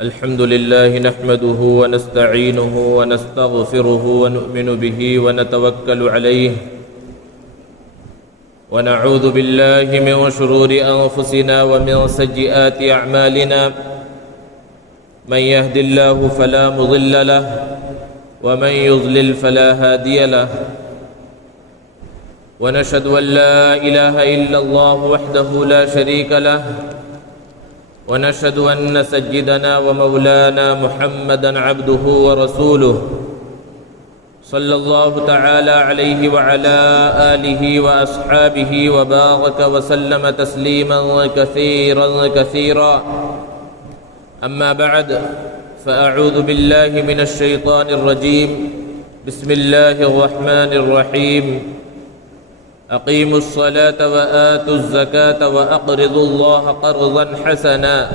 الحمد لله نحمده ونستعينه ونستغفره ونؤمن به ونتوكل عليه ونعوذ بالله من شرور أنفسنا ومن سيئات أعمالنا من يهد الله فلا مضل له ومن يضلل فلا هادي له ونشهد أن لا إله إلا الله وحده لا شريك له ونشهد أن سيدنا ومولانا محمدًا عبده ورسوله صلى الله تعالى عليه وعلى آله وأصحابه وبارك وسلم تسليمًا كثيرًا أما بعد فأعوذ بالله من الشيطان الرجيم بسم الله الرحمن الرحيم أقيموا الصلاة وآتوا الزكاة وأقرضوا الله قرضا حسنا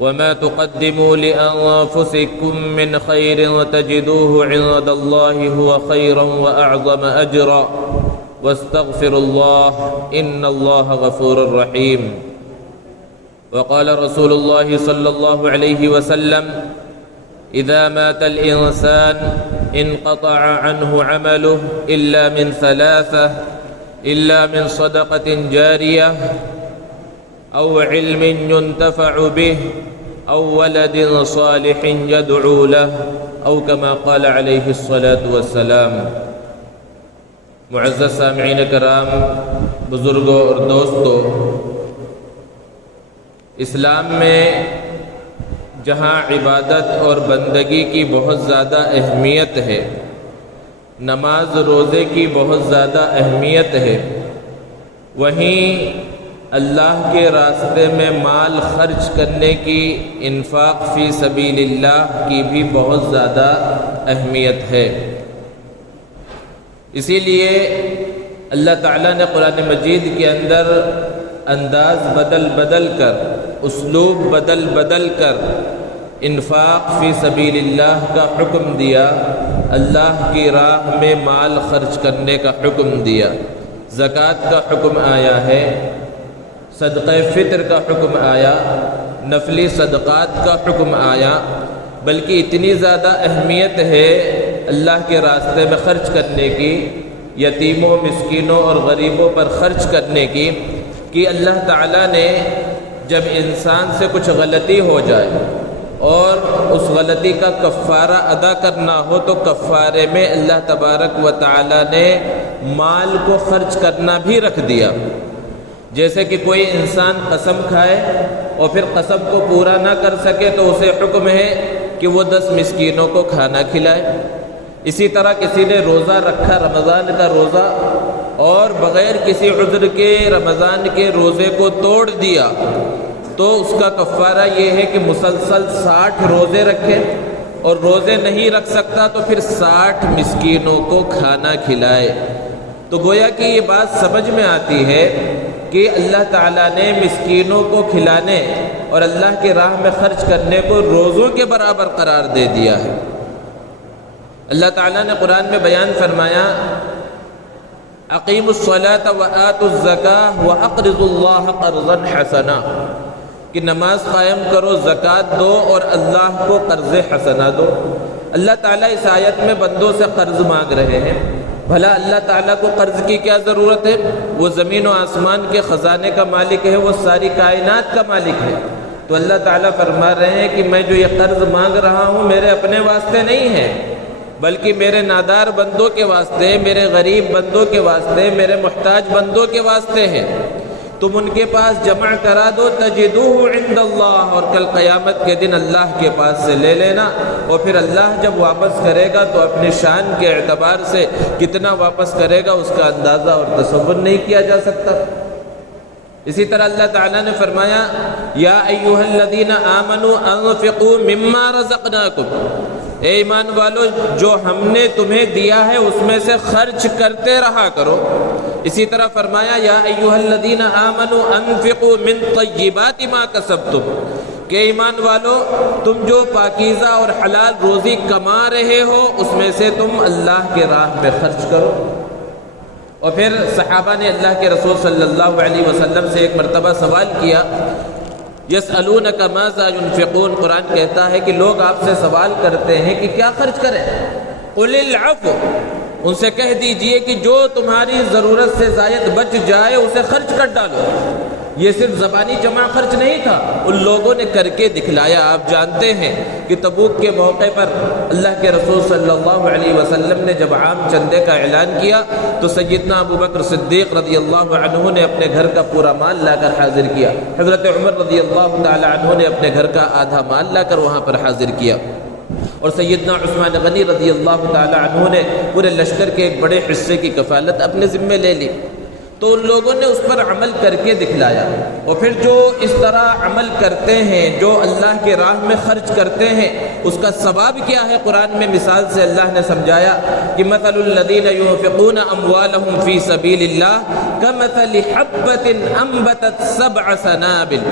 وما تقدموا لأنفسكم من خير تجدوه عند الله هو خيرا وأعظم أجرا واستغفروا الله إن الله غفور رحيم. وقال رسول الله صلى الله عليه وسلم إذا مات الإنسان انقطع عنه عمله إلا من ثلاثة إلا من صدقة جارية أو علم ينتفع به أو ولد صالح يدعو له أو كما قال عليه الصلاة والسلام. معزز سامعین کرام، بزرگوں اور دوستوں، اسلام میں جہاں عبادت اور بندگی کی بہت زیادہ اہمیت ہے، نماز روزے کی بہت زیادہ اہمیت ہے، وہیں اللہ کے راستے میں مال خرچ کرنے کی، انفاق فی سبیل اللہ کی بھی بہت زیادہ اہمیت ہے. اسی لیے اللہ تعالیٰ نے قرآن مجید کے اندر انداز بدل کر، اسلوب بدل کر انفاق فی سبیل اللہ کا حکم دیا، اللہ کی راہ میں مال خرچ کرنے کا حکم دیا، زکوٰۃ کا حکم آیا ہے، صدقہ فطر کا حکم آیا، نفلی صدقات کا حکم آیا، بلکہ اتنی زیادہ اہمیت ہے اللہ کے راستے میں خرچ کرنے کی، یتیموں، مسکینوں اور غریبوں پر خرچ کرنے کی، کہ اللہ تعالیٰ نے جب انسان سے کچھ غلطی ہو جائے اور اس غلطی کا کفارہ ادا کرنا ہو تو کفارے میں اللہ تبارک و تعالیٰ نے مال کو خرچ کرنا بھی رکھ دیا. جیسے کہ کوئی انسان قسم کھائے اور پھر قسم کو پورا نہ کر سکے تو اسے حکم ہے کہ وہ 10 مسکینوں کو کھانا کھلائے. اسی طرح کسی نے روزہ رکھا، رمضان کا روزہ، اور بغیر کسی عذر کے رمضان کے روزے کو توڑ دیا تو اس کا کفارہ یہ ہے کہ مسلسل 60 روزے رکھے، اور روزے نہیں رکھ سکتا تو پھر 60 مسکینوں کو کھانا کھلائے. تو گویا کہ یہ بات سمجھ میں آتی ہے کہ اللہ تعالیٰ نے مسکینوں کو کھلانے اور اللہ کی راہ میں خرچ کرنے کو روزوں کے برابر قرار دے دیا ہے. اللہ تعالیٰ نے قرآن میں بیان فرمایا اقیموا الصلاة وآتوا الزکاة وأقرضوا اللہ قرضا حسنا، کہ نماز قائم کرو، زکوٰۃ دو اور اللہ کو قرض حسنہ دو. اللہ تعالیٰ اس آیت میں بندوں سے قرض مانگ رہے ہیں. بھلا اللہ تعالیٰ کو قرض کی کیا ضرورت ہے؟ وہ زمین و آسمان کے خزانے کا مالک ہے، وہ ساری کائنات کا مالک ہے. تو اللہ تعالیٰ فرما رہے ہیں کہ میں جو یہ قرض مانگ رہا ہوں میرے اپنے واسطے نہیں ہے، بلکہ میرے نادار بندوں کے واسطے، میرے غریب بندوں کے واسطے، میرے محتاج بندوں کے واسطے ہے. تم ان کے پاس جمع کرا دو، تجدوہ عند اللہ، اور کل قیامت کے دن اللہ کے پاس سے لے لینا، اور پھر اللہ جب واپس کرے گا تو اپنی شان کے اعتبار سے کتنا واپس کرے گا اس کا اندازہ اور تصور نہیں کیا جا سکتا. اسی طرح اللہ تعالیٰ نے فرمایا یا ایھا الذین آمنوا انفقوا مما رزقناکم، اے ایمان والو جو ہم نے تمہیں دیا ہے اس میں سے خرچ کرتے رہا کرو. اسی طرح فرمایا یا ایھا الذین آمنوا انفقوا من طیبات ما کسبتم، کہ ایمان والو تم جو پاکیزہ اور حلال روزی کما رہے ہو اس میں سے تم اللہ کے راہ میں خرچ کرو. اور پھر صحابہ نے اللہ کے رسول صلی اللہ علیہ وسلم سے ایک مرتبہ سوال کیا یسألونک ماذا ينفقون، قرآن کہتا ہے کہ لوگ آپ سے سوال کرتے ہیں کہ کیا خرچ کریں، قل العفو، ان سے کہہ دیجئے کہ جو تمہاری ضرورت سے زائد بچ جائے اسے خرچ کر ڈالو۔ یہ صرف زبانی جمع خرچ نہیں تھا، ان لوگوں نے کر کے دکھلایا۔ آپ جانتے ہیں کہ تبوک کے موقع پر اللہ کے رسول صلی اللہ علیہ وسلم نے جب عام چندے کا اعلان کیا تو سیدنا ابو بکر صدیق رضی اللہ عنہ نے اپنے گھر کا پورا مال لا کر حاضر کیا، حضرت عمر رضی اللہ تعالی عنہ نے اپنے گھر کا آدھا مال لا کر وہاں پر حاضر کیا، اور سیدنا عثمان غنی رضی اللہ تعالی عنہ نے پورے لشکر کے ایک بڑے حصے کی کفالت اپنے ذمے لے لی۔ تو ان لوگوں نے اس پر عمل کر کے دکھلایا، اور پھر جو اس طرح عمل کرتے ہیں، جو اللہ کے راہ میں خرچ کرتے ہیں، اس کا ثواب کیا ہے؟ قرآن میں مثال سے اللہ نے سمجھایا کہ مثل الذین ينفقون اموالهم فی سبیل اللہ کمثل حبۃ انبتت سبع سنابل،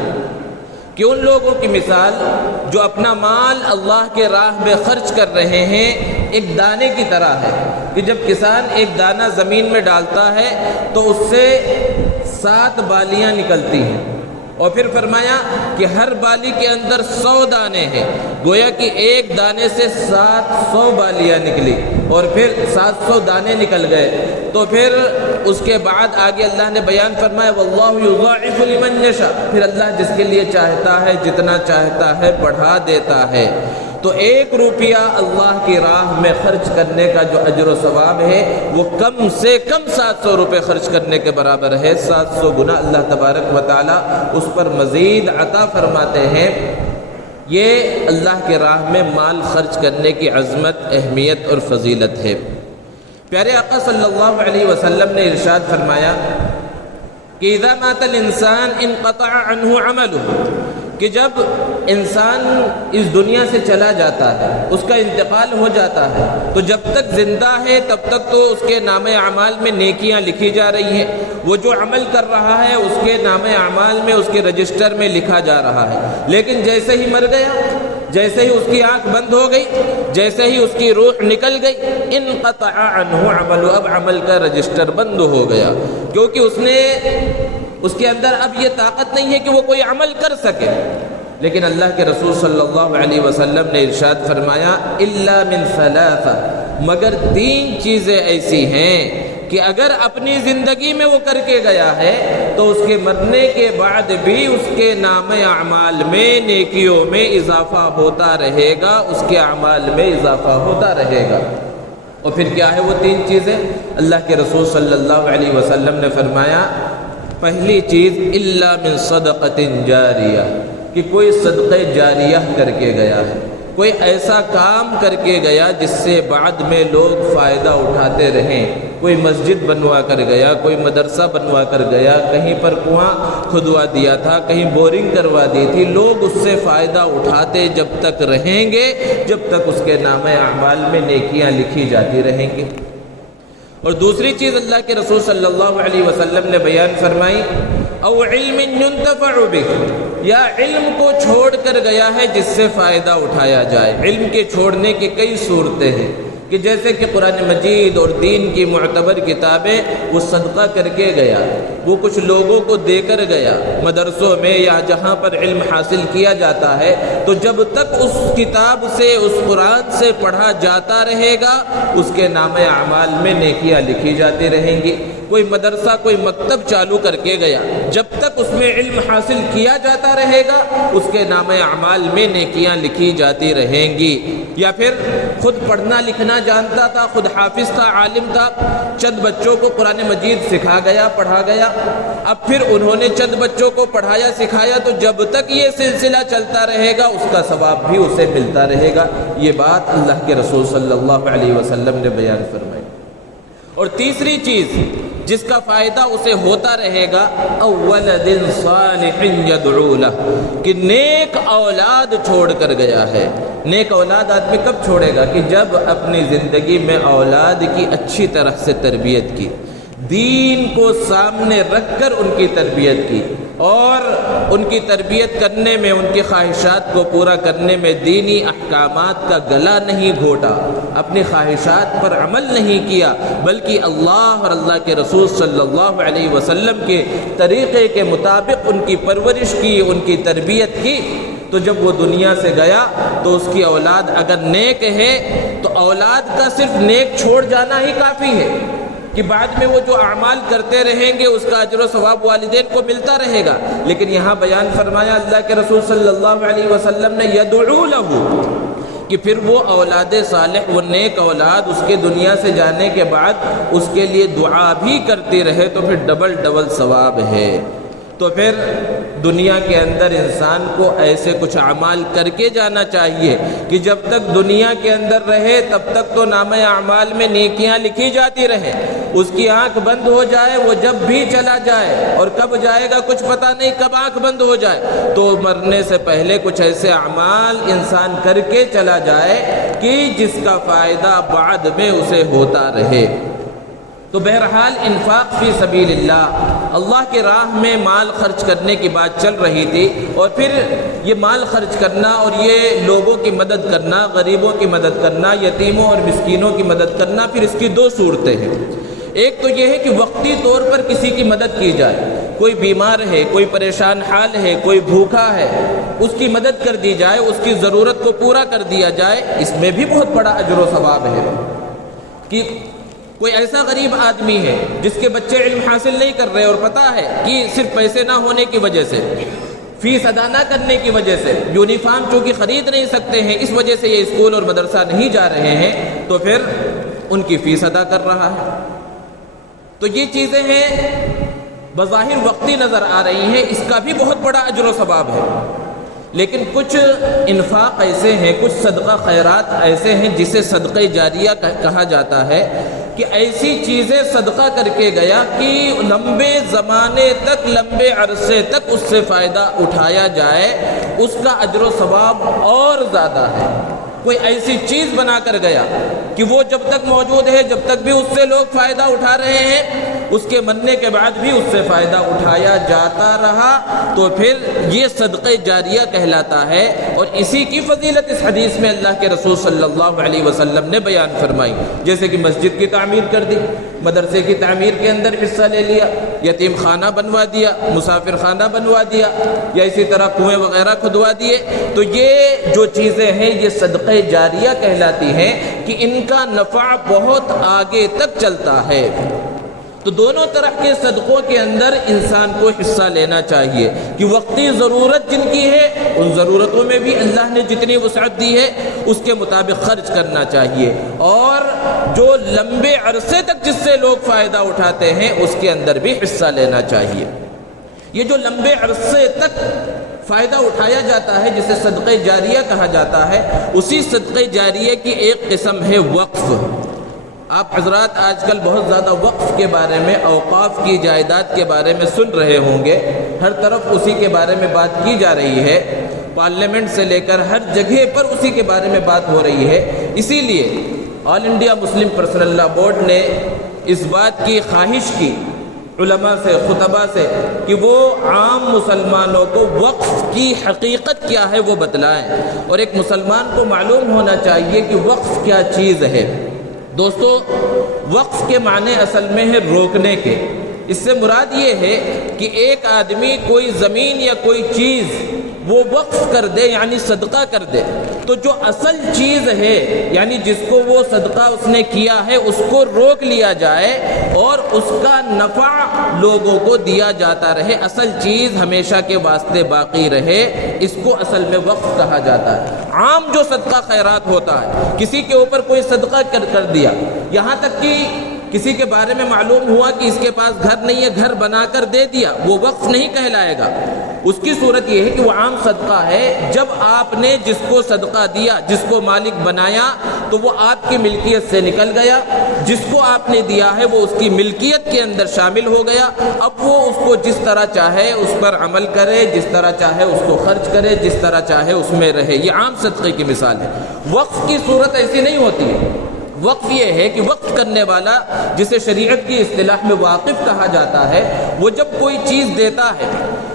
کہ ان لوگوں کی مثال جو اپنا مال اللہ کے راہ میں خرچ کر رہے ہیں ایک دانے کی طرح ہے، کہ جب کسان ایک دانہ زمین میں ڈالتا ہے تو اس سے 7 بالیاں نکلتی ہیں، اور پھر فرمایا کہ ہر بالی کے اندر 100 دانے ہیں، گویا کہ ایک دانے سے 700 بالیاں نکلی، اور پھر 700 دانے نکل گئے۔ تو پھر اس کے بعد آگے اللہ نے بیان فرمایا واللہ یضاعف لمن یشاء، پھر اللہ جس کے لیے چاہتا ہے جتنا چاہتا ہے بڑھا دیتا ہے۔ تو 1 روپیہ اللہ کی راہ میں خرچ کرنے کا جو اجر و ثواب ہے وہ کم سے کم 700 روپے خرچ کرنے کے برابر ہے۔ 700 گنا اللہ تبارک و تعالی اس پر مزید عطا فرماتے ہیں۔ یہ اللہ کے راہ میں مال خرچ کرنے کی عظمت، اہمیت اور فضیلت ہے۔ پیارے آقا صلی اللہ علیہ وسلم نے ارشاد فرمایا کہ اذا مات الانسان انقطع عنہ عملہ، کہ جب انسان اس دنیا سے چلا جاتا ہے، اس کا انتقال ہو جاتا ہے، تو جب تک زندہ ہے تب تک تو اس کے نام اعمال میں نیکیاں لکھی جا رہی ہیں، وہ جو عمل کر رہا ہے اس کے نام اعمال میں، اس کے رجسٹر میں لکھا جا رہا ہے۔ لیکن جیسے ہی مر گیا، جیسے ہی اس کی آنکھ بند ہو گئی، جیسے ہی اس کی روح نکل گئی، انقطع عنہ عمل، اب عمل کا رجسٹر بند ہو گیا، کیونکہ اس کے اندر اب یہ طاقت نہیں ہے کہ وہ کوئی عمل کر سکے۔ لیکن اللہ کے رسول صلی اللہ علیہ وسلم نے ارشاد فرمایا الا من ثلاثہ، مگر 3 چیزیں ایسی ہیں کہ اگر اپنی زندگی میں وہ کر کے گیا ہے تو اس کے مرنے کے بعد بھی اس کے نام اعمال میں نیکیوں میں اضافہ ہوتا رہے گا، اس کے اعمال میں اضافہ ہوتا رہے گا۔ اور پھر کیا ہے وہ 3 چیزیں؟ اللہ کے رسول صلی اللہ علیہ وسلم نے فرمایا پہلی چیز الا من صدقۃ جاریہ، کہ کوئی صدقہ جاریہ کر کے گیا ہے، کوئی ایسا کام کر کے گیا جس سے بعد میں لوگ فائدہ اٹھاتے رہیں، کوئی مسجد بنوا کر گیا، کوئی مدرسہ بنوا کر گیا، کہیں پر کنواں کھدوا دیا تھا، کہیں بورنگ کروا دی تھی، لوگ اس سے فائدہ اٹھاتے جب تک رہیں گے جب تک اس کے نام اعمال میں نیکیاں لکھی جاتی رہیں گی۔ اور دوسری چیز اللہ کے رسول صلی اللہ علیہ وسلم نے بیان فرمائی او علم ينتفع بہ، یا علم کو چھوڑ کر گیا ہے جس سے فائدہ اٹھایا جائے۔ علم کے چھوڑنے کی کئی صورتیں ہیں، کہ جیسے کہ قرآن مجید اور دین کی معتبر کتابیں وہ صدقہ کر کے گیا، وہ کچھ لوگوں کو دے کر گیا، مدرسوں میں یا جہاں پر علم حاصل کیا جاتا ہے، تو جب تک اس کتاب سے، اس قرآن سے پڑھا جاتا رہے گا اس کے نام اعمال میں نیکیاں لکھی جاتی رہیں گی۔ کوئی مدرسہ، کوئی مکتب چالو کر کے گیا، جب تک اس میں علم حاصل کیا جاتا رہے گا اس کے نام اعمال میں نیکیاں لکھی جاتی رہیں گی۔ یا پھر خود پڑھنا لکھنا جانتا تھا، خود حافظ تھا، عالم تھا، چند بچوں کو قرآن مجید سکھا گیا، پڑھا گیا، اب پھر انہوں نے چند بچوں کو پڑھایا سکھایا، تو جب تک یہ سلسلہ چلتا رہے گا اس کا ثواب بھی اسے ملتا رہے گا۔ یہ بات اللہ کے رسول صلی اللہ علیہ وسلم نے بیان فرمائی۔ اور تیسری چیز جس کا فائدہ اسے ہوتا رہے گا اولد صالح یدعو لہ، کہ نیک اولاد چھوڑ کر گیا ہے۔ نیک اولاد آدمی کب چھوڑے گا؟ کہ جب اپنی زندگی میں اولاد کی اچھی طرح سے تربیت کی، دین کو سامنے رکھ کر ان کی تربیت کی، اور ان کی تربیت کرنے میں، ان کی خواہشات کو پورا کرنے میں دینی احکامات کا گلا نہیں گھونٹا، اپنی خواہشات پر عمل نہیں کیا، بلکہ اللہ اور اللہ کے رسول صلی اللہ علیہ وسلم کے طریقے کے مطابق ان کی پرورش کی، ان کی تربیت کی۔ تو جب وہ دنیا سے گیا تو اس کی اولاد اگر نیک ہے تو اولاد کا صرف نیک چھوڑ جانا ہی کافی ہے، کہ بعد میں وہ جو اعمال کرتے رہیں گے اس کا اجر و ثواب والدین کو ملتا رہے گا۔ لیکن یہاں بیان فرمایا اللہ کے رسول صلی اللہ علیہ وسلم نے یدعو لہ، کہ پھر وہ اولاد صالح، وہ نیک اولاد اس کے دنیا سے جانے کے بعد اس کے لیے دعا بھی کرتی رہے تو پھر ڈبل ثواب ہے۔ تو پھر دنیا کے اندر انسان کو ایسے کچھ اعمال کر کے جانا چاہیے کہ جب تک دنیا کے اندر رہے تب تک تو نامہ اعمال میں نیکیاں لکھی جاتی رہیں، اس کی آنکھ بند ہو جائے، وہ جب بھی چلا جائے، اور کب جائے گا کچھ پتہ نہیں، کب آنکھ بند ہو جائے، تو مرنے سے پہلے کچھ ایسے اعمال انسان کر کے چلا جائے کہ جس کا فائدہ بعد میں اسے ہوتا رہے۔ تو بہرحال انفاق فی سبیل اللہ کی راہ میں مال خرچ کرنے کی بات چل رہی تھی، اور پھر یہ مال خرچ کرنا اور یہ لوگوں کی مدد کرنا، غریبوں کی مدد کرنا، یتیموں اور مسکینوں کی مدد کرنا، پھر اس کی دو صورتیں ہیں۔ ایک تو یہ ہے کہ وقتی طور پر کسی کی مدد کی جائے، کوئی بیمار ہے، کوئی پریشان حال ہے، کوئی بھوکا ہے، اس کی مدد کر دی جائے، اس کی ضرورت کو پورا کر دیا جائے، اس میں بھی بہت بڑا اجر و ثواب ہے۔ کہ کوئی ایسا غریب آدمی ہے جس کے بچے علم حاصل نہیں کر رہے، اور پتہ ہے کہ صرف پیسے نہ ہونے کی وجہ سے، فیس ادا نہ کرنے کی وجہ سے، یونیفارم چونکہ خرید نہیں سکتے ہیں، اس وجہ سے یہ اسکول اور مدرسہ نہیں جا رہے ہیں، تو پھر ان کی فیس ادا کر رہا ہے۔ تو یہ چیزیں ہیں بظاہر وقتی نظر آ رہی ہیں، اس کا بھی بہت بڑا اجر و ثواب ہے۔ لیکن کچھ انفاق ایسے ہیں، کچھ صدقہ خیرات ایسے ہیں جسے صدقہ جاریہ کہا جاتا ہے، کہ ایسی چیزیں صدقہ کر کے گیا کہ لمبے زمانے تک، لمبے عرصے تک اس سے فائدہ اٹھایا جائے، اس کا اجر و ثواب اور زیادہ ہے۔ کوئی ایسی چیز بنا کر گیا کہ وہ جب تک موجود ہے، جب تک بھی اس سے لوگ فائدہ اٹھا رہے ہیں، اس کے مرنے کے بعد بھی اس سے فائدہ اٹھایا جاتا رہا، تو پھر یہ صدقہ جاریہ کہلاتا ہے۔ اور اسی کی فضیلت اس حدیث میں اللہ کے رسول صلی اللہ علیہ وسلم نے بیان فرمائی، جیسے کہ مسجد کی تعمیر کر دی، مدرسے کی تعمیر کے اندر حصہ لے لیا، یتیم خانہ بنوا دیا، مسافر خانہ بنوا دیا، یا اسی طرح کنویں وغیرہ کھدوا دیے، تو یہ جو چیزیں ہیں یہ صدقہ جاریہ کہلاتی ہیں کہ ان کا نفع بہت آگے تک چلتا ہے۔ تو دونوں طرح کے صدقوں کے اندر انسان کو حصہ لینا چاہیے، کہ وقتی ضرورت جن کی ہے ان ضرورتوں میں بھی اللہ نے جتنی وسعت دی ہے اس کے مطابق خرچ کرنا چاہیے، اور جو لمبے عرصے تک جس سے لوگ فائدہ اٹھاتے ہیں اس کے اندر بھی حصہ لینا چاہیے۔ یہ جو لمبے عرصے تک فائدہ اٹھایا جاتا ہے جسے صدقہ جاریہ کہا جاتا ہے، اسی صدقہ جاریہ کی ایک قسم ہے وقف۔ آپ حضرات آج کل بہت زیادہ وقف کے بارے میں، اوقاف کی جائیداد کے بارے میں سن رہے ہوں گے، ہر طرف اسی کے بارے میں بات کی جا رہی ہے، پارلیمنٹ سے لے کر ہر جگہ پر اسی کے بارے میں بات ہو رہی ہے۔ اسی لیے آل انڈیا مسلم پرسنل لا بورڈ نے اس بات کی خواہش کی علماء سے، خطباء سے، کہ وہ عام مسلمانوں کو وقف کی حقیقت کیا ہے وہ بتلائیں، اور ایک مسلمان کو معلوم ہونا چاہیے کہ وقف کیا چیز ہے۔ دوستو، وقف کے معنی اصل میں ہے روکنے کے۔ اس سے مراد یہ ہے کہ ایک آدمی کوئی زمین یا کوئی چیز وہ وقف کر دے، یعنی صدقہ کر دے، تو جو اصل چیز ہے، یعنی جس کو وہ صدقہ اس نے کیا ہے، اس کو روک لیا جائے اور اس کا نفع لوگوں کو دیا جاتا رہے، اصل چیز ہمیشہ کے واسطے باقی رہے، اس کو اصل میں وقف کہا جاتا ہے۔ عام جو صدقہ خیرات ہوتا ہے، کسی کے اوپر کوئی صدقہ کر دیا، یہاں تک کہ کسی کے بارے میں معلوم ہوا کہ اس کے پاس گھر نہیں ہے، گھر بنا کر دے دیا، وہ وقف نہیں کہلائے گا۔ اس کی صورت یہ ہے کہ وہ عام صدقہ ہے۔ جب آپ نے جس کو صدقہ دیا، جس کو مالک بنایا، تو وہ آپ کی ملکیت سے نکل گیا، جس کو آپ نے دیا ہے وہ اس کی ملکیت کے اندر شامل ہو گیا۔ اب وہ اس کو جس طرح چاہے اس پر عمل کرے، جس طرح چاہے اس کو خرچ کرے، جس طرح چاہے اس میں رہے۔ یہ عام صدقے کی مثال ہے۔ وقف کی صورت ایسی نہیں ہوتی ہے۔ وقف یہ ہے کہ وقف کرنے والا، جسے شریعت کی اصطلاح میں واقف کہا جاتا ہے، وہ جب کوئی چیز دیتا ہے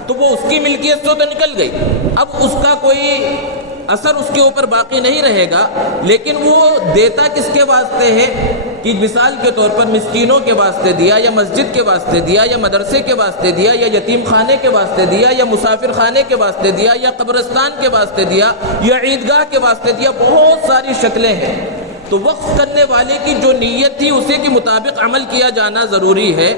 تو وہ اس کی ملکیت سے تو نکل گئی، اب اس کا کوئی اثر اس کے اوپر باقی نہیں رہے گا، لیکن وہ دیتا کس کے واسطے ہے کہ مثال کے طور پر مسکینوں کے واسطے دیا، یا مسجد کے واسطے دیا، یا مدرسے کے واسطے دیا، یا یتیم خانے کے واسطے دیا، یا مسافر خانے کے واسطے دیا، یا قبرستان کے واسطے دیا، یا عیدگاہ کے واسطے دیا، بہت ساری شکلیں ہیں۔ تو وقف کرنے والے کی جو نیت تھی اسی کے مطابق عمل کیا جانا ضروری ہے،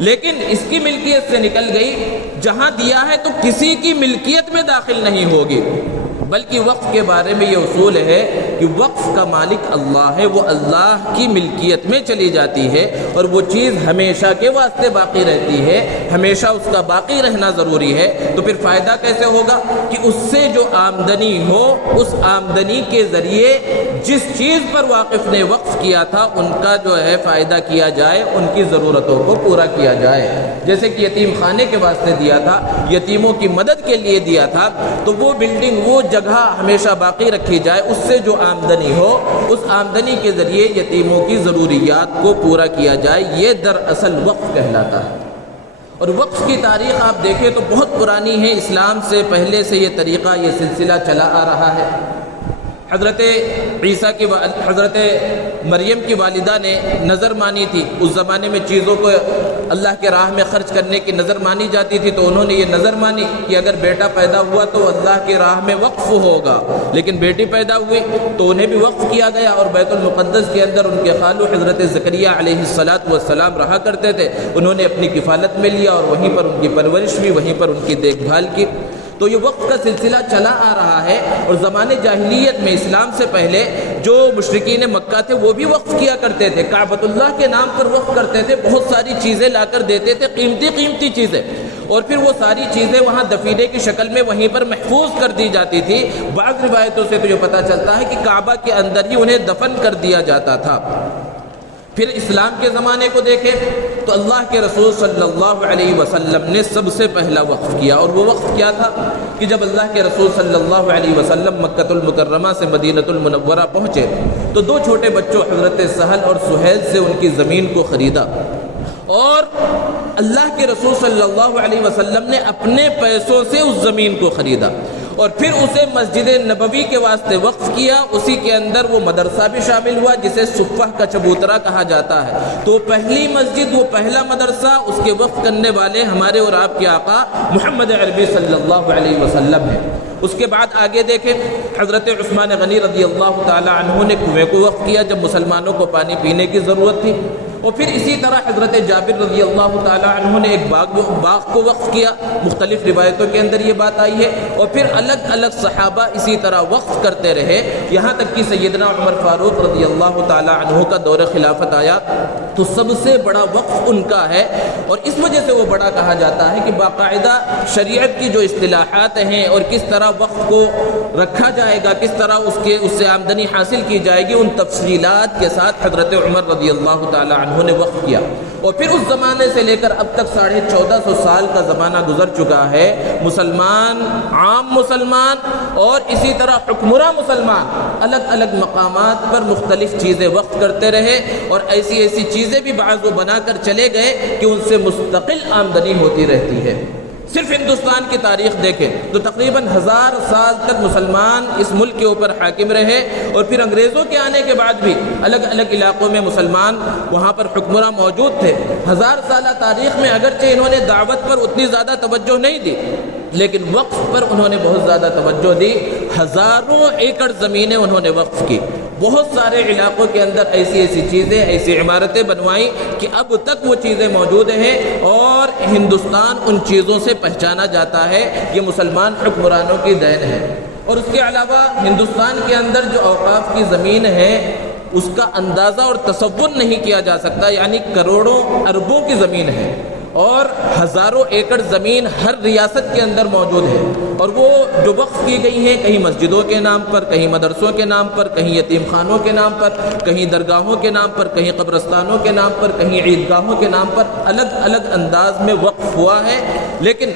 لیکن اس کی ملکیت سے نکل گئی، جہاں دیا ہے تو کسی کی ملکیت میں داخل نہیں ہوگی، بلکہ وقف کے بارے میں یہ اصول ہے کہ وقف کا مالک اللہ ہے، وہ اللہ کی ملکیت میں چلی جاتی ہے، اور وہ چیز ہمیشہ کے واسطے باقی رہتی ہے، ہمیشہ اس کا باقی رہنا ضروری ہے۔ تو پھر فائدہ کیسے ہوگا کہ اس سے جو آمدنی ہو، اس آمدنی کے ذریعے جس چیز پر واقف نے وقف کیا تھا ان کا جو ہے فائدہ کیا جائے، ان کی ضرورتوں کو پورا کیا جائے۔ جیسے کہ یتیم خانے کے واسطے دیا تھا، یتیموں کی مدد کے لیے دیا تھا، تو وہ بلڈنگ، وہ جگہ ہمیشہ باقی رکھی جائے، اس سے جو آمدنی ہو اس آمدنی کے ذریعے یتیموں کی ضروریات کو پورا کیا جائے، یہ دراصل وقف کہلاتا ہے۔ اور وقف کی تاریخ آپ دیکھیں تو بہت پرانی ہے، اسلام سے پہلے سے یہ طریقہ، یہ سلسلہ چلا آ رہا ہے۔ حضرت حضرت مریم کی والدہ نے نظر مانی تھی، اس زمانے میں چیزوں کو اللہ کے راہ میں خرچ کرنے کی نظر مانی جاتی تھی، تو انہوں نے یہ نظر مانی کہ اگر بیٹا پیدا ہوا تو اللہ کے راہ میں وقف ہوگا، لیکن بیٹی پیدا ہوئی تو انہیں بھی وقف کیا گیا، اور بیت المقدس کے اندر ان کے خالو حضرت زکریا علیہ السلام رہا کرتے تھے، انہوں نے اپنی کفالت میں لیا اور وہیں پر ان کی پرورش بھی، وہیں پر ان کی دیکھ بھال کی۔ تو یہ وقف کا سلسلہ چلا آ رہا ہے، اور زمانے جاہلیت میں اسلام سے پہلے جو مشرکین مکہ تھے وہ بھی وقف کیا کرتے تھے، کعبۃ اللہ کے نام پر وقف کرتے تھے، بہت ساری چیزیں لا کر دیتے تھے، قیمتی چیزیں، اور پھر وہ ساری چیزیں وہاں دفینے کی شکل میں وہیں پر محفوظ کر دی جاتی تھی۔ بعض روایتوں سے تو یہ پتہ چلتا ہے کہ کعبہ کے اندر ہی انہیں دفن کر دیا جاتا تھا۔ پھر اسلام کے زمانے کو دیکھیں تو اللہ کے رسول صلی اللہ علیہ وسلم نے سب سے پہلا وقف کیا، اور وہ وقف کیا تھا کہ جب اللہ کے رسول صلی اللہ علیہ وسلم مکہ المکرمہ سے مدینہ المنورہ پہنچے تو دو چھوٹے بچوں حضرت سہل اور سہیل سے ان کی زمین کو خریدا، اور اللہ کے رسول صلی اللہ علیہ وسلم نے اپنے پیسوں سے اس زمین کو خریدا، اور پھر اسے مسجد نبوی کے واسطے وقف کیا۔ اسی کے اندر وہ مدرسہ بھی شامل ہوا جسے صفہ کا چبوترا کہا جاتا ہے۔ تو پہلی مسجد، وہ پہلا مدرسہ، اس کے وقف کرنے والے ہمارے اور آپ کے آقا محمد عربی صلی اللہ علیہ وسلم ہیں۔ اس کے بعد آگے دیکھیں، حضرت عثمان غنی رضی اللہ تعالی عنہ نے کنویں کو وقف کیا جب مسلمانوں کو پانی پینے کی ضرورت تھی، اور پھر اسی طرح حضرت جابر رضی اللہ تعالی عنہ نے ایک باغ کو وقف کیا، مختلف روایتوں کے اندر یہ بات آئی ہے، اور پھر الگ الگ صحابہ اسی طرح وقف کرتے رہے، یہاں تک کہ سیدنا عمر فاروق رضی اللہ تعالی عنہ کا دور خلافت آیا تو سب سے بڑا وقف ان کا ہے، اور اس وجہ سے وہ بڑا کہا جاتا ہے کہ باقاعدہ شریعت کی جو اصطلاحات ہیں اور کس طرح وقف کو رکھا جائے گا، کس طرح اس سے آمدنی حاصل کی جائے گی، ان تفصیلات کے ساتھ حضرت عمر رضی اللہ تعالی عنہ نے وقف کیا۔ اور پھر اس زمانے سے لے کر اب تک 1450 سال کا زمانہ گزر چکا ہے، مسلمان، عام مسلمان اور اسی طرح حکمراں مسلمان الگ الگ مقامات پر مختلف چیزیں وقف کرتے رہے، اور ایسی چیزیں بھی بعض وہ بنا کر چلے گئے کہ ان سے مستقل آمدنی ہوتی رہتی ہے۔ صرف ہندوستان کی تاریخ دیکھیں تو تقریباً 1000 سال تک مسلمان اس ملک کے اوپر حاکم رہے، اور پھر انگریزوں کے آنے کے بعد بھی الگ الگ علاقوں میں مسلمان وہاں پر حکمراں موجود تھے۔ 1000 سالہ تاریخ میں اگرچہ انہوں نے دعوت پر اتنی زیادہ توجہ نہیں دی، لیکن وقف پر انہوں نے بہت زیادہ توجہ دی، ہزاروں ایکڑ زمینیں انہوں نے وقف کی، بہت سارے علاقوں کے اندر ایسی چیزیں، ایسی عمارتیں بنوائیں کہ اب تک وہ چیزیں موجود ہیں، اور ہندوستان ان چیزوں سے پہچانا جاتا ہے، یہ مسلمان حکمرانوں کی دین ہے۔ اور اس کے علاوہ ہندوستان کے اندر جو اوقاف کی زمین ہے اس کا اندازہ اور تصور نہیں کیا جا سکتا، یعنی کروڑوں اربوں کی زمین ہے، اور ہزاروں ایکڑ زمین ہر ریاست کے اندر موجود ہے، اور وہ جو وقف کی گئی ہیں کہیں مسجدوں کے نام پر، کہیں مدرسوں کے نام پر، کہیں یتیم خانوں کے نام پر، کہیں درگاہوں کے نام پر، کہیں قبرستانوں کے نام پر، کہیں عیدگاہوں کے نام پر، الگ الگ انداز میں وقف ہوا ہے۔ لیکن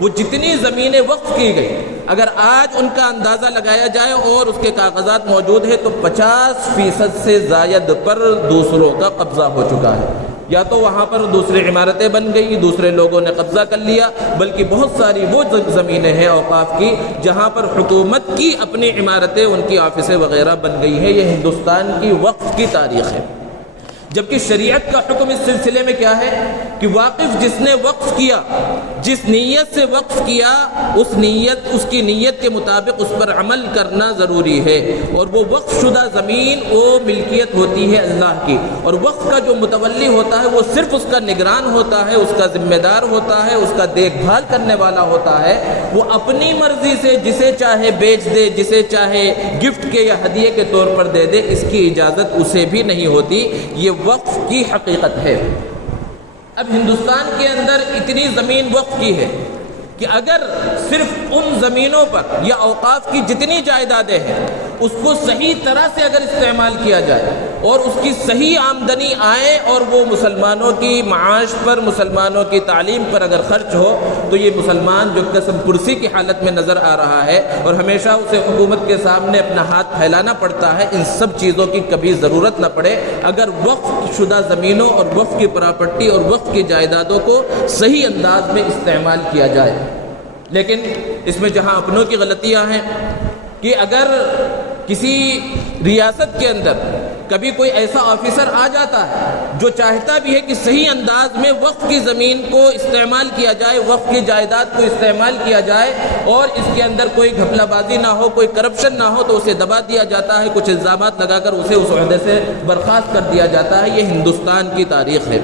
وہ جتنی زمینیں وقف کی گئی، اگر آج ان کا اندازہ لگایا جائے اور اس کے کاغذات موجود ہیں تو 50% سے زائد پر دوسروں کا قبضہ ہو چکا ہے. یا تو وہاں پر دوسری عمارتیں بن گئی، دوسرے لوگوں نے قبضہ کر لیا، بلکہ بہت ساری وہ زمینیں ہیں اوقاف کی جہاں پر حکومت کی اپنی عمارتیں، ان کی آفسیں وغیرہ بن گئی ہیں. یہ ہندوستان کی وقف کی تاریخ ہے. جبکہ شریعت کا حکم اس سلسلے میں کیا ہے کہ واقف جس نے وقف کیا، جس نیت سے وقف کیا، اس کی نیت کے مطابق اس پر عمل کرنا ضروری ہے. اور وہ وقف شدہ زمین وہ ملکیت ہوتی ہے اللہ کی، اور وقف کا جو متولی ہوتا ہے وہ صرف اس کا نگران ہوتا ہے، اس کا ذمہ دار ہوتا ہے، اس کا دیکھ بھال کرنے والا ہوتا ہے. وہ اپنی مرضی سے جسے چاہے بیچ دے، جسے چاہے گفٹ کے یا ہدیے کے طور پر دے دے، اس کی اجازت اسے بھی نہیں ہوتی. یہ وقف کی حقیقت ہے. اب ہندوستان کے اندر اتنی زمین وقف کی ہے کہ اگر صرف ان زمینوں پر یا اوقاف کی جتنی جائیدادیں ہیں اس کو صحیح طرح سے اگر استعمال کیا جائے اور اس کی صحیح آمدنی آئے اور وہ مسلمانوں کی معاش پر، مسلمانوں کی تعلیم پر اگر خرچ ہو، تو یہ مسلمان جو قسم پرسی کی حالت میں نظر آ رہا ہے اور ہمیشہ اسے حکومت کے سامنے اپنا ہاتھ پھیلانا پڑتا ہے، ان سب چیزوں کی کبھی ضرورت نہ پڑے اگر وقف شدہ زمینوں اور وقف کی پراپرٹی اور وقف کی جائیدادوں کو صحیح انداز میں استعمال کیا جائے. لیکن اس میں جہاں اپنوں کی غلطیاں ہیں کہ اگر کسی ریاست کے اندر کبھی کوئی ایسا آفیسر آ جاتا ہے جو چاہتا بھی ہے کہ صحیح انداز میں وقف کی زمین کو استعمال کیا جائے، وقف کی جائیداد کو استعمال کیا جائے اور اس کے اندر کوئی گھپلہ بازی نہ ہو، کوئی کرپشن نہ ہو، تو اسے دبا دیا جاتا ہے، کچھ الزامات لگا کر اسے اس عہدے سے برخاست کر دیا جاتا ہے. یہ ہندوستان کی تاریخ ہے.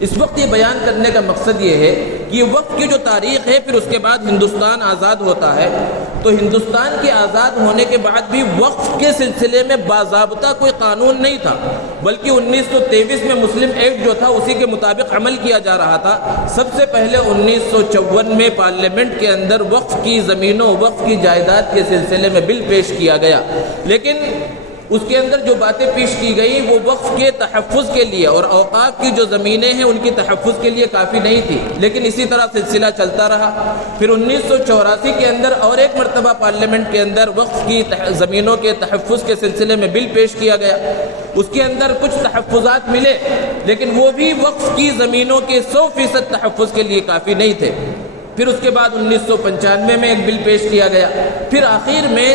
اس وقت یہ بیان کرنے کا مقصد یہ ہے کہ یہ وقت کی جو تاریخ ہے، پھر اس کے بعد ہندوستان آزاد ہوتا ہے، تو ہندوستان کے آزاد ہونے کے بعد بھی وقف کے سلسلے میں باضابطہ کوئی قانون نہیں تھا، بلکہ 1923 میں مسلم ایکٹ جو تھا اسی کے مطابق عمل کیا جا رہا تھا. سب سے پہلے 1954 میں پارلیمنٹ کے اندر وقف کی زمینوں، وقف کی جائیداد کے سلسلے میں بل پیش کیا گیا، لیکن اس کے اندر جو باتیں پیش کی گئی وہ وقف کے تحفظ کے لیے اور اوقاف کی جو زمینیں ہیں ان کی تحفظ کے لیے کافی نہیں تھی. لیکن اسی طرح سلسلہ چلتا رہا. پھر 1984 کے اندر اور ایک مرتبہ پارلیمنٹ کے اندر وقف کی زمینوں کے تحفظ کے سلسلے میں بل پیش کیا گیا. اس کے اندر کچھ تحفظات ملے، لیکن وہ بھی وقف کی زمینوں کے 100% تحفظ کے لیے کافی نہیں تھے. پھر اس کے بعد 1995 میں ایک بل پیش کیا گیا. پھر آخر میں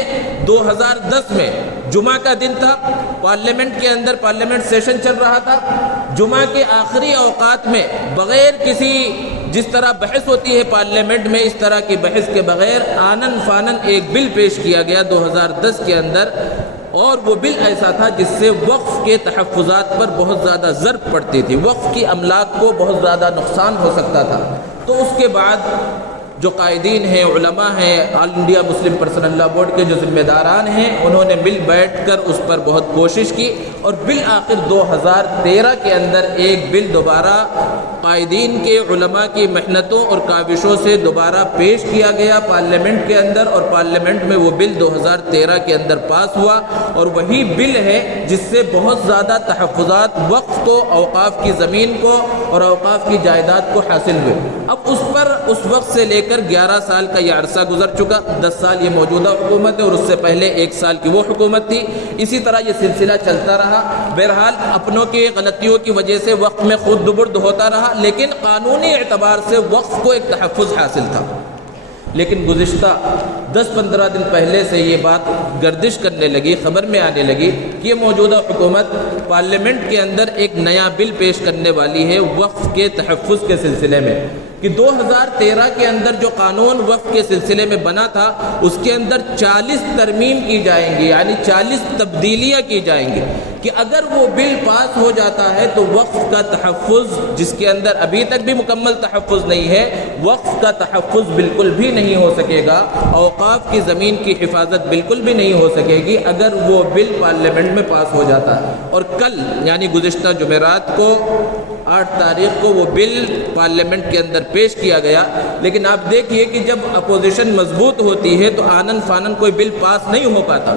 2010 میں جمعہ کا دن تھا، پارلیمنٹ کے اندر پارلیمنٹ سیشن چل رہا تھا. جمعہ کے آخری اوقات میں بغیر کسی، جس طرح بحث ہوتی ہے پارلیمنٹ میں، اس طرح کی بحث کے بغیر آنن فانن ایک بل پیش کیا گیا 2010 کے اندر، اور وہ بل ایسا تھا جس سے وقف کے تحفظات پر بہت زیادہ ضرب پڑتی تھی، وقف کی املاک کو بہت زیادہ نقصان ہو سکتا تھا. تو اس کے بعد جو قائدین ہیں، علماء ہیں، آل انڈیا مسلم پرسنل لا بورڈ کے جو ذمہ داران ہیں، انہوں نے مل بیٹھ کر اس پر بہت کوشش کی اور بالآخر 2013 کے اندر ایک بل دوبارہ قائدین کے، علماء کی محنتوں اور کاوشوں سے دوبارہ پیش کیا گیا پارلیمنٹ کے اندر، اور پارلیمنٹ میں وہ بل 2013 کے اندر پاس ہوا. اور وہی بل ہے جس سے بہت زیادہ تحفظات وقف کو، اوقاف کی زمین کو اور اوقاف کی جائیداد کو حاصل ہوئے. اب اس پر اس وقت سے لے کر 11 سال کا یہ عرصہ گزر چکا. 10 سال یہ موجودہ حکومت ہے اور اس سے پہلے 1 سال کی وہ حکومت تھی. اسی طرح یہ سلسلہ چلتا رہا. بہرحال اپنوں کی غلطیوں کی وجہ سے وقف میں خود دبرد ہوتا رہا، لیکن قانونی اعتبار سے وقف کو ایک تحفظ حاصل تھا. لیکن گزشتہ 10-15 دن پہلے سے یہ بات گردش کرنے لگی، خبر میں آنے لگی کہ یہ موجودہ حکومت پارلیمنٹ کے اندر ایک نیا بل پیش کرنے والی ہے وقف کے تحفظ کے سلسلے میں، کہ 2013 کے اندر جو قانون وقف کے سلسلے میں بنا تھا اس کے اندر 40 ترمیم کی جائیں گی، یعنی 40 تبدیلیاں کی جائیں گی، کہ اگر وہ بل پاس ہو جاتا ہے تو وقف کا تحفظ، جس کے اندر ابھی تک بھی مکمل تحفظ نہیں ہے، وقف کا تحفظ بالکل بھی نہیں ہو سکے گا، اوقاف کی زمین کی حفاظت بالکل بھی نہیں ہو سکے گی اگر وہ بل پارلیمنٹ میں پاس ہو جاتا ہے. اور کل یعنی گزشتہ جمعرات کو 8 تاریخ کو وہ بل پارلیمنٹ کے اندر پیش کیا گیا. لیکن آپ دیکھیے کہ جب اپوزیشن مضبوط ہوتی ہے تو آنن فانن کوئی بل پاس نہیں ہو پاتا.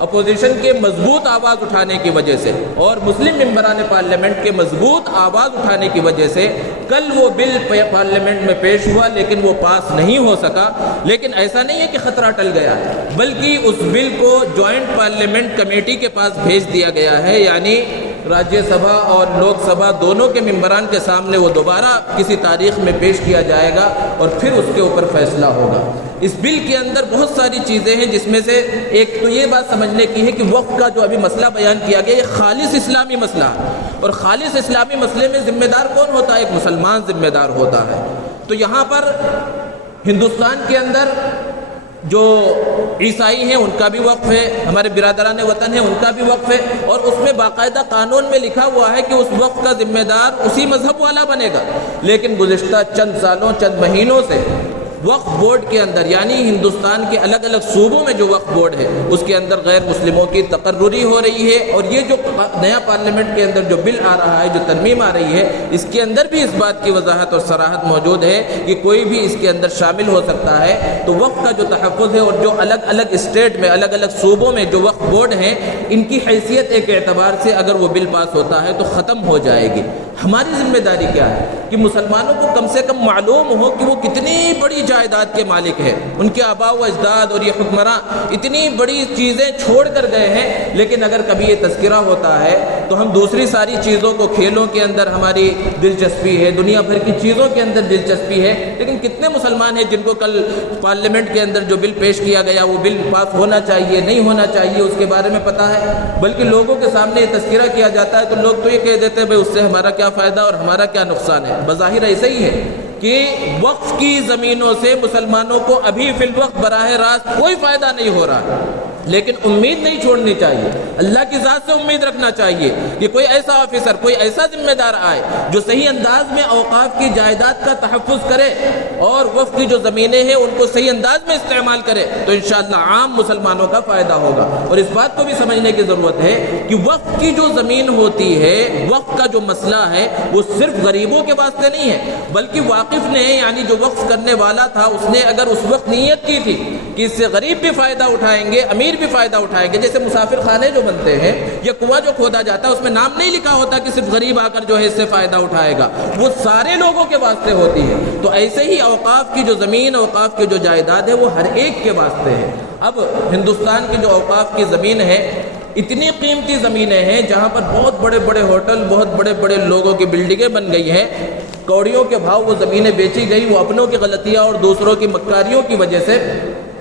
اپوزیشن کے مضبوط آواز اٹھانے کی وجہ سے اور مسلم ممبران پارلیمنٹ کے مضبوط آواز اٹھانے کی وجہ سے کل وہ بل پارلیمنٹ میں پیش ہوا لیکن وہ پاس نہیں ہو سکا. لیکن ایسا نہیں ہے کہ خطرہ ٹل گیا، بلکہ اس بل کو جوائنٹ پارلیمنٹ کمیٹی کے پاس بھیج دیا گیا ہے، یعنی راجیہ سبھا اور لوک سبھا دونوں کے ممبران کے سامنے وہ دوبارہ کسی تاریخ میں پیش کیا جائے گا اور پھر اس کے اوپر فیصلہ ہوگا. اس بل کے اندر بہت ساری چیزیں ہیں، جس میں سے ایک تو یہ بات سمجھنے کی ہے کہ وقف کا جو ابھی مسئلہ بیان کیا گیا یہ خالص اسلامی مسئلہ ہے، اور خالص اسلامی مسئلے میں ذمہ دار کون ہوتا ہے؟ ایک مسلمان ذمہ دار ہوتا ہے. تو یہاں پر ہندوستان کے اندر جو عیسائی ہیں ان کا بھی وقف ہے، ہمارے برادران وطن ہیں ان کا بھی وقف ہے، اور اس میں باقاعدہ قانون میں لکھا ہوا ہے کہ اس وقف کا ذمہ دار اسی مذہب والا بنے گا. لیکن گزشتہ چند سالوں چند مہینوں سے وقف بورڈ کے اندر، یعنی ہندوستان کے الگ الگ صوبوں میں جو وقف بورڈ ہے اس کے اندر غیر مسلموں کی تقرری ہو رہی ہے. اور یہ جو نیا پارلیمنٹ کے اندر جو بل آ رہا ہے، جو ترمیم آ رہی ہے، اس کے اندر بھی اس بات کی وضاحت اور صراحت موجود ہے کہ کوئی بھی اس کے اندر شامل ہو سکتا ہے. تو وقف کا جو تحفظ ہے اور جو الگ الگ اسٹیٹ میں الگ الگ صوبوں میں جو وقف بورڈ ہیں ان کی حیثیت ایک اعتبار سے اگر وہ بل پاس ہوتا ہے تو ختم ہو جائے گی. ہماری ذمہ داری کیا ہے کہ مسلمانوں کو کم سے کم معلوم ہو کہ وہ کتنی بڑی جائیداد کے مالک ہیں، ان کے آباء و اجداد اور یہ حکمراں اتنی بڑی چیزیں چھوڑ کر گئے ہیں. لیکن اگر کبھی یہ تذکرہ ہوتا ہے تو ہم دوسری ساری چیزوں کو، کھیلوں کے اندر ہماری دلچسپی ہے، دنیا بھر کی چیزوں کے اندر دلچسپی ہے، لیکن کتنے مسلمان ہیں جن کو کل پارلیمنٹ کے اندر جو بل پیش کیا گیا وہ بل پاس ہونا چاہیے نہیں ہونا چاہیے اس کے بارے میں پتہ ہے؟ بلکہ لوگوں کے سامنے یہ تذکرہ کیا جاتا ہے تو لوگ تو یہ کہہ دیتے ہیں بھائی اس سے ہمارا کیا فائدہ اور ہمارا کیا نقصان ہے. بظاہر ایسا ہی ہے کہ وقف کی زمینوں سے مسلمانوں کو ابھی فی الوقت براہ راست کوئی فائدہ نہیں ہو رہا، لیکن امید نہیں چھوڑنی چاہیے. اللہ کی ذات سے امید رکھنا چاہیے کہ کوئی ایسا آفیسر، کوئی ایسا ذمہ دار آئے جو صحیح انداز میں اوقاف کی جائیداد کا تحفظ کرے اور وقف کی جو زمینیں ہیں ان کو صحیح انداز میں استعمال کرے تو انشاءاللہ عام مسلمانوں کا فائدہ ہوگا. اور اس بات کو بھی سمجھنے کی ضرورت ہے کہ وقف کی جو زمین ہوتی ہے، وقف کا جو مسئلہ ہے وہ صرف غریبوں کے واسطے نہیں ہے، بلکہ واقف نے، یعنی جو وقف کرنے والا تھا، اس نے اگر اس وقت نیت کی تھی کہ اس سے غریب بھی فائدہ اٹھائیں گے، امیر بھی فائدہ اٹھائیں گے. جیسے مسافر خانے جو بنتے ہیں یا کنواں جو کھودا جاتا ہے اس میں نام نہیں لکھا ہوتا کہ صرف غریب آ کر جو ہے اس سے فائدہ اٹھائے گا، وہ سارے لوگوں کے واسطے ہوتی ہے. تو ایسے ہی اوقاف کی جو زمین، اوقاف کی جو جائیداد ہے وہ ہر ایک کے واسطے ہے. اب ہندوستان کی جو اوقاف کی زمین ہے، اتنی قیمتی زمینیں ہیں جہاں پر بہت بڑے بڑے ہوٹل، بہت بڑے بڑے لوگوں کی بلڈنگیں بن گئی ہیں. کوڑیوں کے بھاؤ وہ زمینیں بیچی گئی، وہ اپنوں کی غلطیاں اور دوسروں کی مکاریوں کی وجہ سے.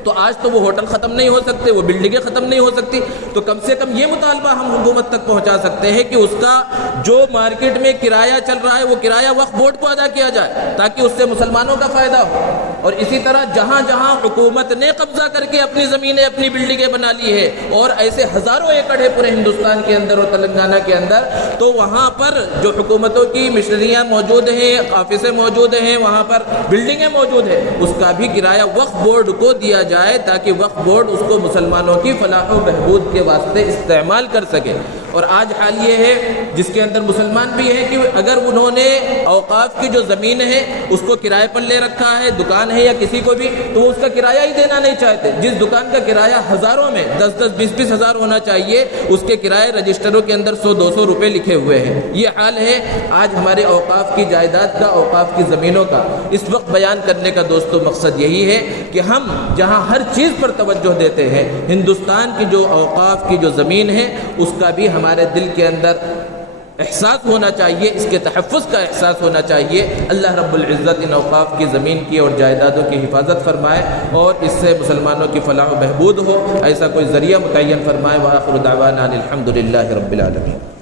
تو آج تو وہ ہوٹل ختم نہیں ہو سکتے، وہ بلڈنگیں ختم نہیں ہو سکتی. تو کم سے کم یہ مطالبہ ہم حکومت تک پہنچا سکتے ہیں کہ اس کا جو مارکیٹ میں کرایہ چل رہا ہے وہ کرایہ وقف بورڈ کو ادا کیا جائے تاکہ اس سے مسلمانوں کا فائدہ ہو. اور اسی طرح جہاں جہاں حکومت نے قبضہ کر کے اپنی زمینیں، اپنی بلڈنگیں بنا لی ہے، اور ایسے ہزاروں ایکڑ ہے پورے ہندوستان کے اندر اور تلنگانہ کے اندر، تو وہاں پر جو حکومتوں کی مشنریاں موجود ہیں، آفیسیں موجود ہیں، وہاں پر بلڈنگیں موجود ہیں، اس کا بھی کرایہ وقف بورڈ کو دیا جائے تاکہ وقف بورڈ اس کو مسلمانوں کی فلاح و بہبود کے واسطے استعمال کر سکے. اور آج حال یہ ہے جس کے اندر مسلمان بھی ہیں کہ اگر انہوں نے اوقاف کی جو زمین ہے اس کو کرائے پر لے رکھا ہے، دکان ہے یا کسی کو بھی، تو وہ اس کا کرایہ ہی دینا نہیں چاہتے. جس دکان کا کرایہ ہزاروں میں 10-10 20-20 ہزار ہونا چاہیے، اس کے کرائے رجسٹروں کے اندر 100-200 روپے لکھے ہوئے ہیں. یہ حال ہے آج ہمارے اوقاف کی جائیداد کا، اوقاف کی زمینوں کا. اس وقت بیان کرنے کا دوستو مقصد یہی ہے کہ ہم جہاں ہر چیز پر توجہ دیتے ہیں، ہندوستان کی جو اوقاف کی جو زمین ہے اس کا بھی ہمارے دل کے اندر احساس ہونا چاہیے، اس کے تحفظ کا احساس ہونا چاہیے. اللہ رب العزت ان اوقاف کی زمین کی اور جائیدادوں کی حفاظت فرمائے اور اس سے مسلمانوں کی فلاح و بہبود ہو، ایسا کوئی ذریعہ متعین فرمائے. وآخر دعوانا الحمدللہ رب العالمین.